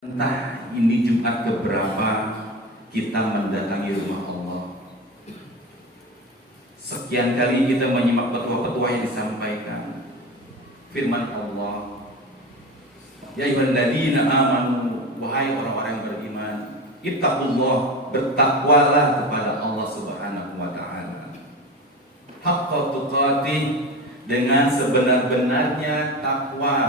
Entah ini Jumat keberapa kita mendatangi rumah Allah. Sekian kali kita menyimak petua-petua yang disampaikan. Firman Allah, ya ayyuhalladzina amanu, wahai orang-orang yang beriman, ittaqullah, bertakwalah kepada Allah Subhanahu wa taala. Haqqa tuqatih, dengan sebenar-benarnya takwa.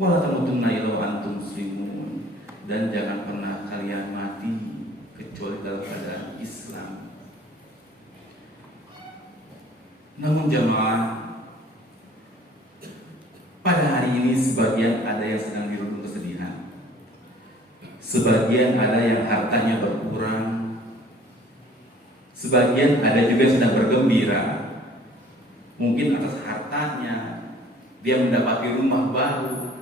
Wala tamutunna illa wa antum muslimun, dan jangan pernah kalian mati kecuali dalam keadaan Islam. Namun jamaah, pada hari ini sebagian ada yang sedang dirundung kesedihan, sebagian ada yang hartanya berkurang, sebagian ada juga yang sedang bergembira. Mungkin atas hartanya dia mendapati rumah baru,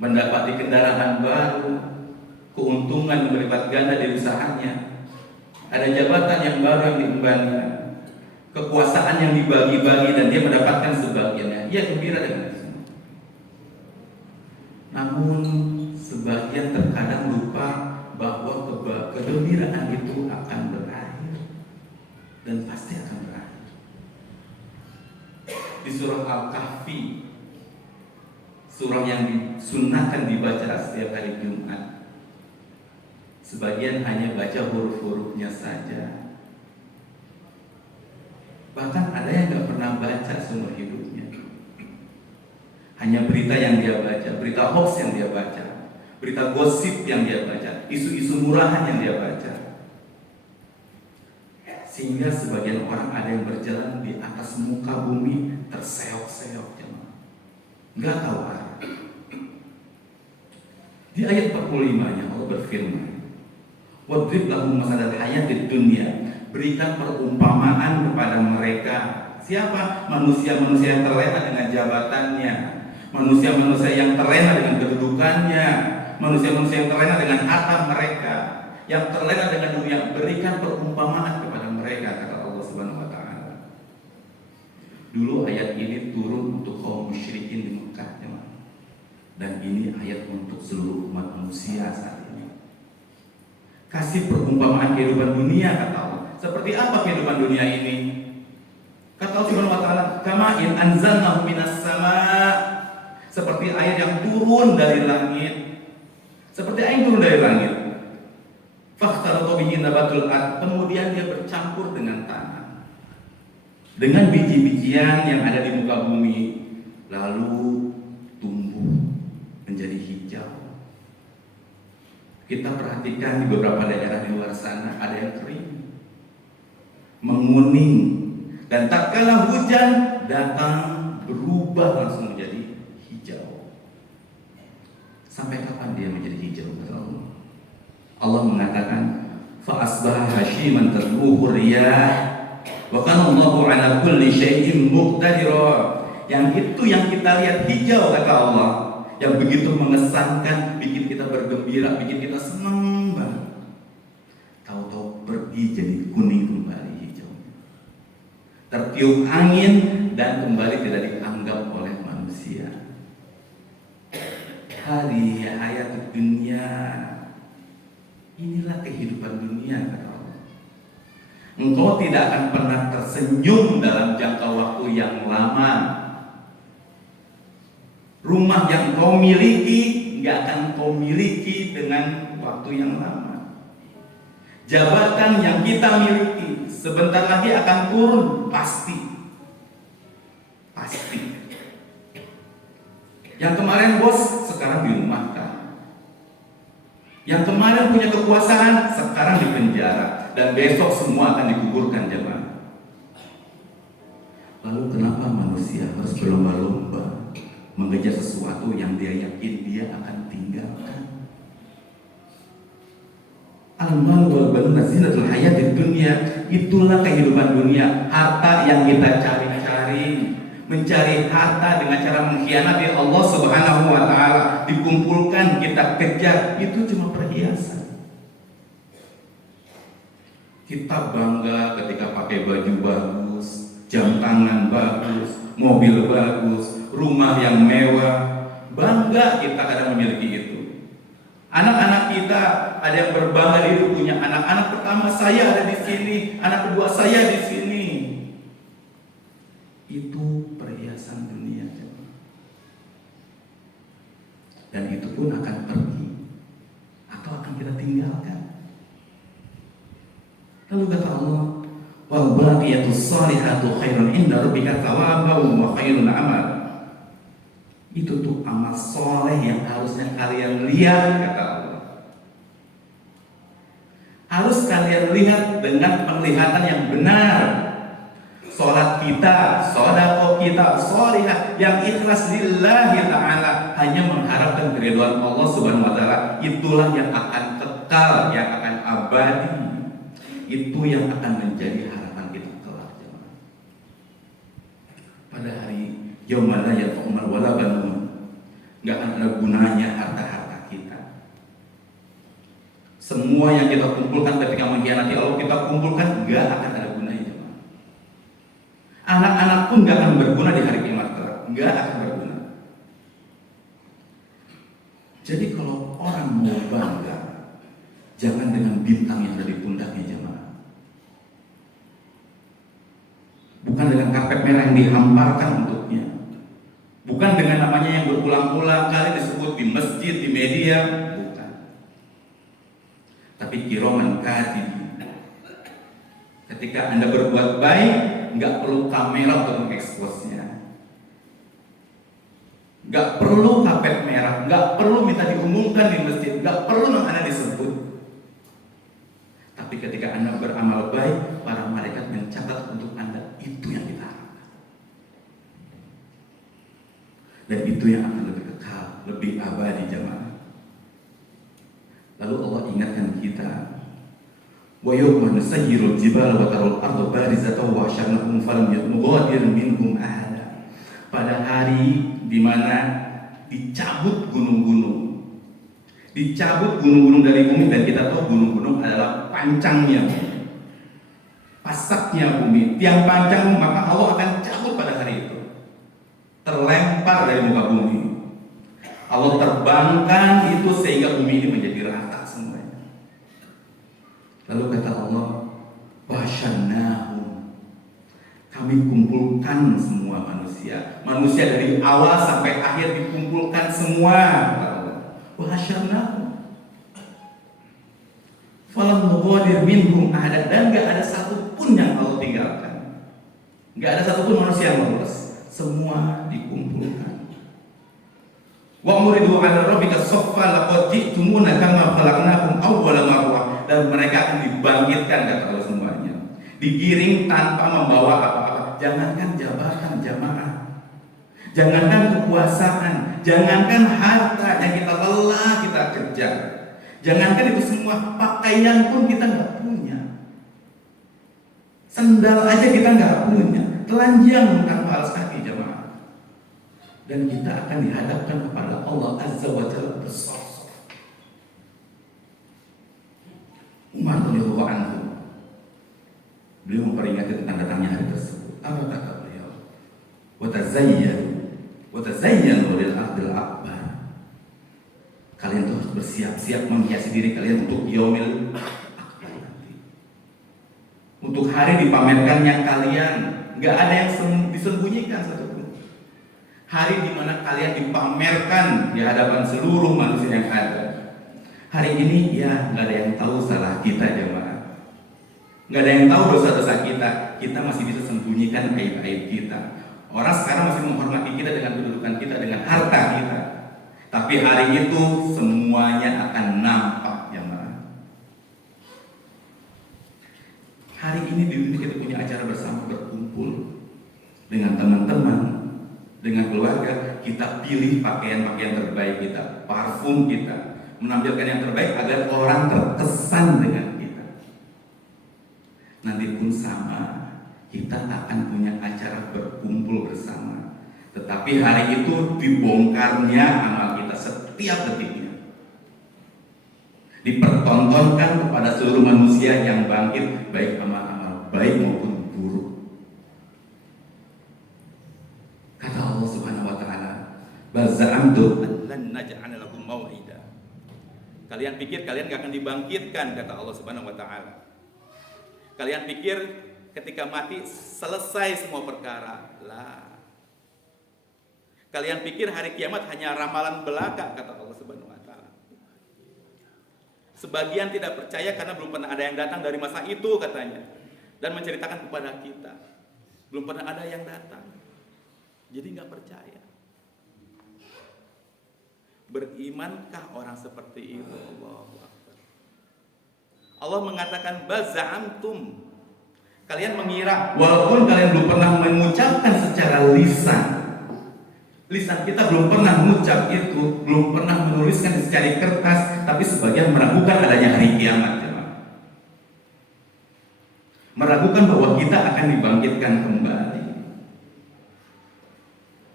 mendapati kendaraan baru, keuntungan yang berlipat ganda di usahanya, ada jabatan yang baru yang diembannya, kekuasaan yang dibagi-bagi dan dia mendapatkan sebagiannya. Ia gembira dengan itu. Namun sebagian terkadang lupa bahwa kegembiraan itu akan berakhir dan pasti akan berakhir. Di surah Al-Kahfi, surah yang disunnahkan dibaca setiap hari Jumat, sebagian hanya baca huruf-hurufnya saja. Bahkan ada yang gak pernah baca seumur hidupnya. Hanya berita yang dia baca, berita hoax yang dia baca, berita gosip yang dia baca, isu-isu murahan yang dia baca. Sehingga sebagian orang ada yang berjalan di atas muka bumi terseok-seok, nggak tahu arah. Di ayat 45-nya Allah berfirman, wadrib lahum masalal hayatid dunya, berikan perumpamaan kepada mereka. Siapa? Manusia-manusia yang terlena dengan jabatannya, manusia-manusia yang terlena dengan kedudukannya, manusia-manusia yang terlena dengan harta mereka, yang terlena dengan dunia. Berikan perumpamaan kepada mereka, kata Allah Subhanahu wa taala. Dulu ayat ini turun untuk kaum musyrikin di Mekah, dan ini ayat untuk seluruh umat manusia saat ini. Kasih perumpamaan kehidupan dunia, kata Allah. Seperti apa kehidupan dunia ini? Kata Allah Subhanahu wa taala, kama in anzalnahu minas sama', seperti air yang turun dari langit. Seperti air yang turun dari langit. Fakhtalata bihi nabatul ard, kemudian dia bercampur dengan tanah, dengan biji-bijian yang ada di muka bumi, lalu tumbuh menjadi hijau. Kita perhatikan di beberapa daerah di luar sana ada yang kering, menguning, dan tak kala hujan datang berubah langsung menjadi hijau. Sampai kapan dia menjadi hijau? Allah mengatakan, fa asbaha hashiman tadruhu riyah wa kana Allahu ala kulli syai'in muqtadira. Yang itu yang kita lihat hijau, kata Allah, yang begitu mengesankan, bikin kita bergembira, bikin kita senang banget. Tahu-tahu pergi jadi kuning kembali, hijau, tertiup angin dan kembali tidak dianggap oleh manusia. Hari hayat dunia, inilah kehidupan dunia, kata Allah. Engkau tidak akan pernah tersenyum dalam jangka waktu yang lama. Rumah yang kau miliki nggak akan kau miliki dengan waktu yang lama. Jabatan yang kita miliki sebentar lagi akan turun, pasti. Pasti. Yang kemarin bos, sekarang dirumahkan. Yang kemarin punya kekuasaan, sekarang di penjara, dan besok semua akan digugurkan, jemaah. Lalu kenapa manusia harus berlomba-lomba mengejar sesuatu yang dia yakin dia akan tinggalkan? Al-mal wal banuna zinatul hayatid dunya, itulah kehidupan dunia, harta yang kita cari-cari. Mencari harta dengan cara mengkhianati Allah Subhanahu wa taala, dikumpulkan, kita kejar, itu cuma perhiasan. Kita bangga ketika pakai baju bagus, jam tangan bagus, mobil bagus, rumah yang mewah, Bangga kita kadang memiliki itu. Anak-anak kita ada yang berbangga diri punya anak. Anak pertama saya ada di sini, anak kedua saya di sini. Itu perhiasan dunia. Dan itu pun akan pergi atau akan kita tinggalkan. Lalu kata Allah, wal baqiyatus shalihatu khairun inda rabbika thawaban wa khairun amal. Itu tuh amal soleh yang harusnya kalian lihat, kata Allah. Harus kalian lihat dengan penglihatan yang benar. Salat kita, sedekah kita, sholihah yang ikhlas lillahi ta'ala, hanya mengharapkan keridhaan Allah Subhanahu wa taala, itulah yang akan kekal, yang akan abadi. Itu yang akan menjadi harapan kita kelak. Pada hari yaumul la yanfa'u malun wala banun, enggak akan ada gunanya harta-harta kita. Semua yang kita kumpulkan ketika mengkhianati Allah, kita kumpulkan enggak akan ada gunanya. Anak-anak pun enggak akan berguna di hari kiamat kelak, enggak akan berguna. Jadi kalau orang mau bangga, jangan dengan bintang yang ada di pundaknya jemaah. Bukan dengan karpet merah yang dihamparkan untuknya. Bukan dengan namanya yang berulang-ulang kali disebut di masjid, di media. Bukan. Tapi kiroman katibin. Ketika Anda berbuat baik, nggak perlu kamera untuk mengeksposnya, nggak perlu karpet merah, nggak perlu minta diumumkan di masjid, nggak perlu nama Anda disebut. Tapi ketika Anda beramal baik, para malaikat mencatat untuk Anda. Itu yang kita harapkan, dan itu yang akan lebih kekal, lebih abadi jemaah. Lalu Allah ingatkan kita, wa yawma nusayyirul jibala wa tarul arda barizatan wa hasyarnahum falam nughadir minhum ahada. Pada hari di mana dicabut gunung-gunung, dicabut gunung-gunung dari bumi, dan kita tahu gunung-gunung adalah pancangnya bumi, pasaknya bumi, tiang pancang, maka Allah akan cabut pada hari itu, terlempar dari muka bumi. Allah terbangkan itu sehingga bumi ini menjadi rata semuanya. Lalu kata Allah, wasyannahum, kami kumpulkan semua manusia. Manusia dari awal sampai akhir dikumpulkan semua. Wasyannahum falam nughadir minhum ahada, dan gak ada satupun yang Allah tinggalkan. Gak ada satupun manusia yang lolos. Semua dikumpulkan. Wa muridu ala rabbika saffa laqad ji'tumuna kama khalaqnakum awwala marrah. Dan mereka akan dibangkitkan, kata Allah semuanya, digiring tanpa membawa apa-apa. Jangankan jabatan jamaah, jangankan kekuasaan, jangankan harta yang kita lelah kita kejar, jangankan itu semua, pakaian pun kita nggak punya, sendal aja kita nggak punya, telanjang tanpa alas kaki jamaah. Dan kita akan dihadapkan kepada Allah Azza wa Jalla bersaf. Umar radhiyallahu anhu, beliau memperingatkan tentang datangnya hari tersebut. Apa kata beliau? Watazayyanu lil ardil akbar. Kalian tuh harus bersiap-siap menghiasi diri kalian untuk yaumil akbar nanti, untuk hari dipamerkannya kalian. Nggak ada yang disembunyikan satupun. Hari di mana kalian dipamerkan di hadapan seluruh manusia yang ada. Hari ini ya nggak ada yang tahu salah kita jemaah, nggak ada yang tahu dosa-dosa kita. Kita masih bisa sembunyikan aib-aib kita. Orang sekarang masih menghormati kita dengan kedudukan kita, dengan harta kita. Tapi hari itu semuanya akan nampak jemaah. Hari ini di dunia kita punya acara bersama, berkumpul dengan teman-teman, dengan keluarga. Kita pilih pakaian-pakaian terbaik kita, parfum kita, menampilkan yang terbaik agar orang terkesan dengan kita. Nanti pun sama, kita akan punya acara berkumpul bersama. Tetapi hari itu dibongkarnya amal kita setiap detiknya, dipertontonkan kepada seluruh manusia yang bangkit, baik amal-amal baik maupun buruk. Kata Allah Subhanahu wa taala, bal za'amtum alam naj'al lakum mau'ida. Kalian pikir kalian gak akan dibangkitkan, kata Allah Subhanahu wa taala. Kalian pikir ketika mati selesai semua perkara? Lah. Kalian pikir hari kiamat hanya ramalan belaka, kata Allah Subhanahu wa taala. Sebagian tidak percaya karena belum pernah ada yang datang dari masa itu katanya, dan menceritakan kepada kita. Belum pernah ada yang datang. Jadi gak percaya. Berimankah orang seperti itu? Allahu Akbar. Allah mengatakan baza'amtum. Kalian mengira, walaupun kalian belum pernah mengucapkan secara lisan kita belum pernah mengucap itu, belum pernah menuliskan secara kertas, tapi sebagian meragukan adanya hari kiamat. Meragukan bahwa kita akan dibangkitkan kembali.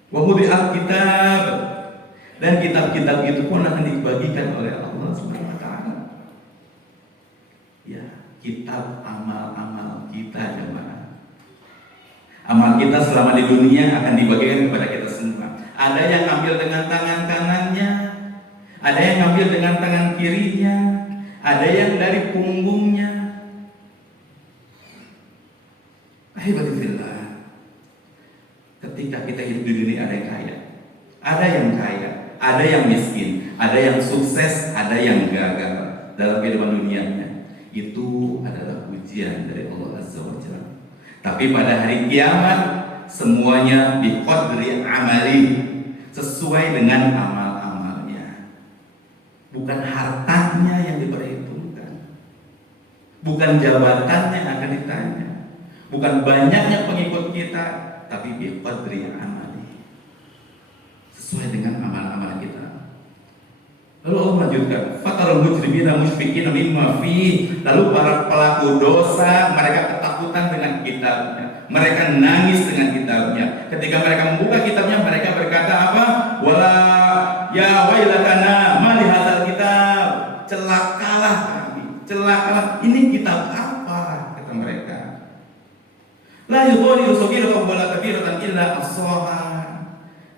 Wa wudi'al kitab, dan kitab-kitab itu pun akan dibagikan oleh Allah Subhanahu wa taala. Ya, kitab amal-amal kita jemaah. Amal kita selama di dunia akan dibagikan kepada kita semua. Ada yang ngambil dengan tangan kanannya, ada yang ngambil dengan tangan kirinya, ada yang dari punggungnya. Ahibadillah. Ketika kita hidup di dunia ada yang kaya, ada yang miskin, ada yang sukses, ada yang gagal dalam kehidupan dunianya. Itu adalah ujian dari Allah Azza wa Jalla. Tapi pada hari kiamat semuanya biqadri amali, sesuai dengan amal-amalnya. Bukan hartanya yang diperhitungkan, bukan jabatannya yang akan ditanya, bukan banyaknya pengikut kita, tapi biqadri amali, sesuai dengan amal-amal kita. Lalu Allah melanjutkan, fatarul mujrimina musyfiqina mimma fi. Lalu para pelaku dosa mereka ketakutan dengan kitabnya, mereka nangis dengan kitabnya. Ketika mereka membuka kitabnya, mereka berkata apa? Wala ya wailatana ma li hadzal kitab. Celakalah kami, celakalah, ini kitab apa? Kata mereka. La yughadiru saghiratan wala kabiratan illa ahsaha.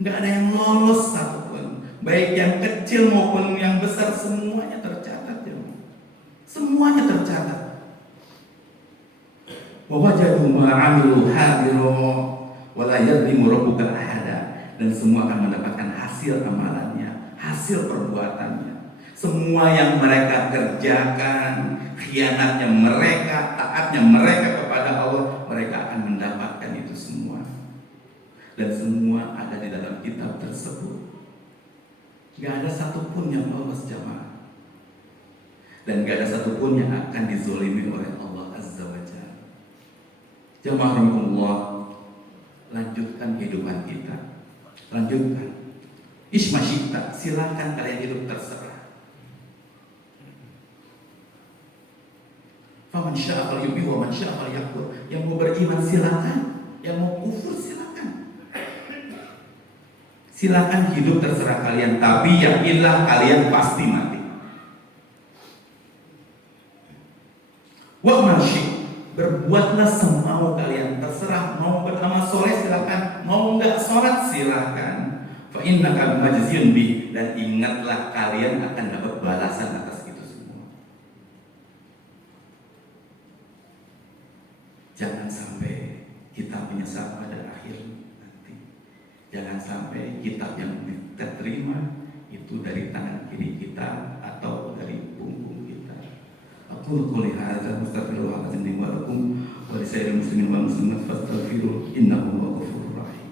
Enggak ada yang lolos satupun, baik yang kecil maupun yang besar, semuanya tercatat ya. Semuanya tercatat. Wa wajadu ma 'amilu hadira wa la yadhlimu rabbuka ahada. Dan semua akan mendapatkan hasil amalannya, hasil perbuatannya. Semua yang mereka kerjakan, khianatnya mereka, taatnya mereka kepada Allah, mereka akan mendapatkan itu semua. Dan semua ada di dalam kitab tersebut. Gak ada satupun yang lolos jamaah. Dan gak ada satupun yang akan dizolimi oleh Allah Azza wa Jalla. Jamaah rahimahullah, lanjutkan kehidupan kita. Lanjutkan. Isma syikta, silakan kalian hidup terserah. Faman syaa falyu'min wa man syaa falyakfur. Yang mau beriman silakan, yang mau kufur silakan. Silakan hidup terserah kalian, tapi yakinlah kalian pasti mati. Wa man syaa, berbuatlah semau kalian, terserah. Mau beramal soleh silakan, mau enggak sholat silakan. Fa innaka majziyun bi, dan ingatlah kalian akan dapat balasan atas itu semua. Jangan sampai kita menyesal pada akhir nanti. Jangan sampai kitab yang kita terima itu dari tangan kiri kita atau dari punggung kita. Aku qouli hadza astaghfirullahaladzim wa lakum wa lisairil muslimin wal muslimat fastaghfiruhu innahu huwal ghafurur rahim.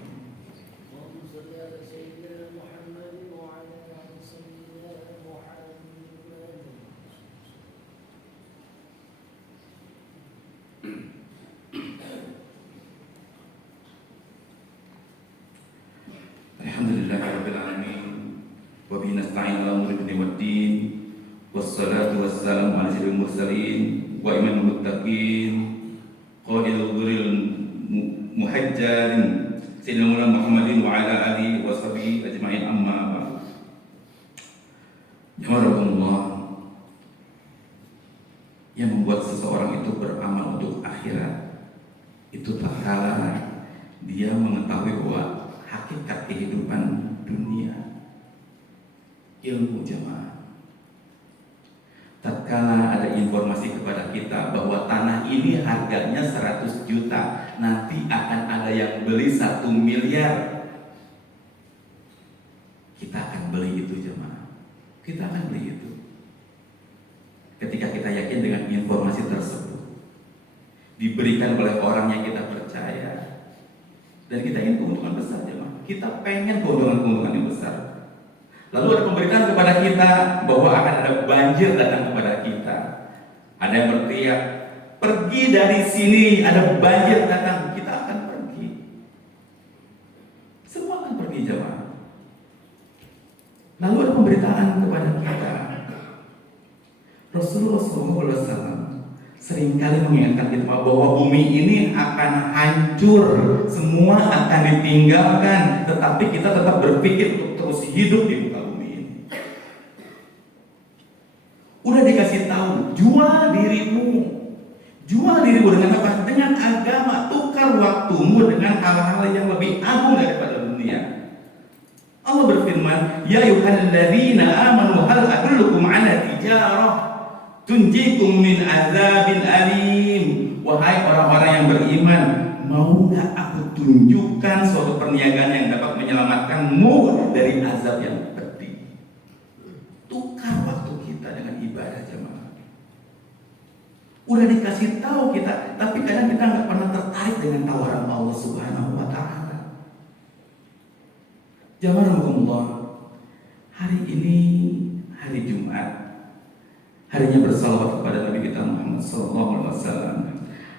Alhamdulillahirabbil alamin wa bihi nasta'in ala umuri dunya waddin. Wassalatu wassalamu ala sayyidil mursalin wa imamil muttaqin qaidil ghuril muhajjalin sayyidina Muhammadin wa ala alihi wa sahbihi ajma'in, amma ba'd. Jazakumullah. Yang membuat seseorang itu beramal untuk akhirat itu tak kalah dia mengetahui bahwa hakikat kehidupan dunia Ilmu jemaah. Tatkala ada informasi kepada kita bahwa tanah ini harganya 100 juta, nanti akan ada yang beli 1 miliar. Kita akan beli itu jemaah. Kita akan beli itu. Ketika kita yakin dengan informasi tersebut, diberikan oleh orang yang kita percaya, dan kita ingin keuntungan besar jemaah. Kita pengen keuntungan yang besar. Lalu ada pemberitaan kepada kita bahwa akan ada banjir datang kepada kita. Ada yang berteriak, pergi dari sini, ada banjir datang. Kita akan pergi. Semua akan pergi jemaah. Lalu ada pemberitaan kepada kita. Rasulullah SAW seringkali mengingatkan kita bahwa bumi ini akan hancur, semua akan ditinggalkan, tetapi kita tetap berpikir untuk terus hidup di muka bumi ini. Udah dikasih tahu, jual dirimu dengan apa? Dengan agama, tukar waktumu dengan hal-hal yang lebih agung daripada dunia. Allah berfirman, ya ayyuhalladzina amanu hal adullukum ala tijarah tunjikum min azabin alim. Wahai orang-orang yang beriman, mau gak aku tunjukkan suatu perniagaan yang dapat menyelamatkanmu dari azab yang pedih. Tukar waktu kita dengan ibadah jemaah. Udah dikasih tahu kita, tapi kadang kita gak pernah tertarik dengan tawaran Allah Subhanahu wa ta'ala. Jamaah Allah, hari ini hari Jumat, harinya bersalawat kepada Nabi kita Muhammad SAW,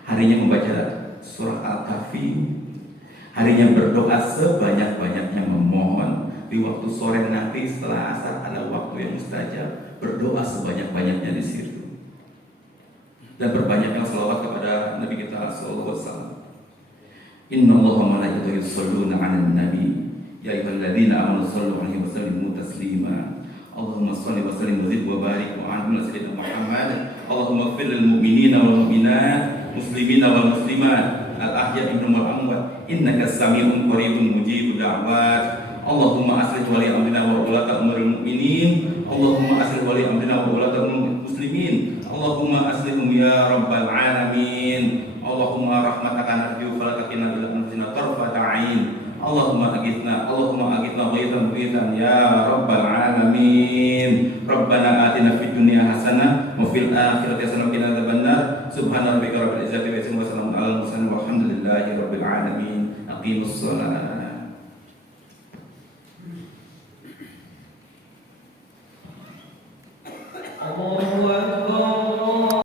harinya membaca surah Al-Kahfi, harinya berdoa sebanyak-banyaknya, memohon di waktu sore nanti setelah asar ada waktu yang mustajab, berdoa sebanyak-banyaknya di situ, dan berbanyaknya salawat kepada Nabi kita SAW. Inna Allaha wa malaikatahu yusholluna 'alan nabi ya ayyuhalladzina amanu shollu 'alaihi wa sallimu taslima. Allahumma sholli wa sallim wa zid wa barik wa ala sayyidina Muhammad. Allahumma ighfir lil mu'minina wal mu'minat, muslimina wal muslimat, al ahya'i minhum wal amwat, innaka sami'un qaribun mujibud da'wat. Allahumma aslih wali amrina wa ulata umuril mu'minin. Allahumma aslih wali amrina wa ulata umuril muslimin. Allahumma aslihum ya rabbal alamin. Allahumma rahmataka narju fala takilna ila anfusina tarfata 'ain. Allahumma agithna ghaitan mughithan ya rabbal alamin. Rabbana atina fid dunya hasanah wa fil akhirati hasanah wa qina adzabannar. Subhana rabbika rabbil izzati wa salamun alal mursalin walhamdulillahi rabbil alamin. Aqimus shalah. Allah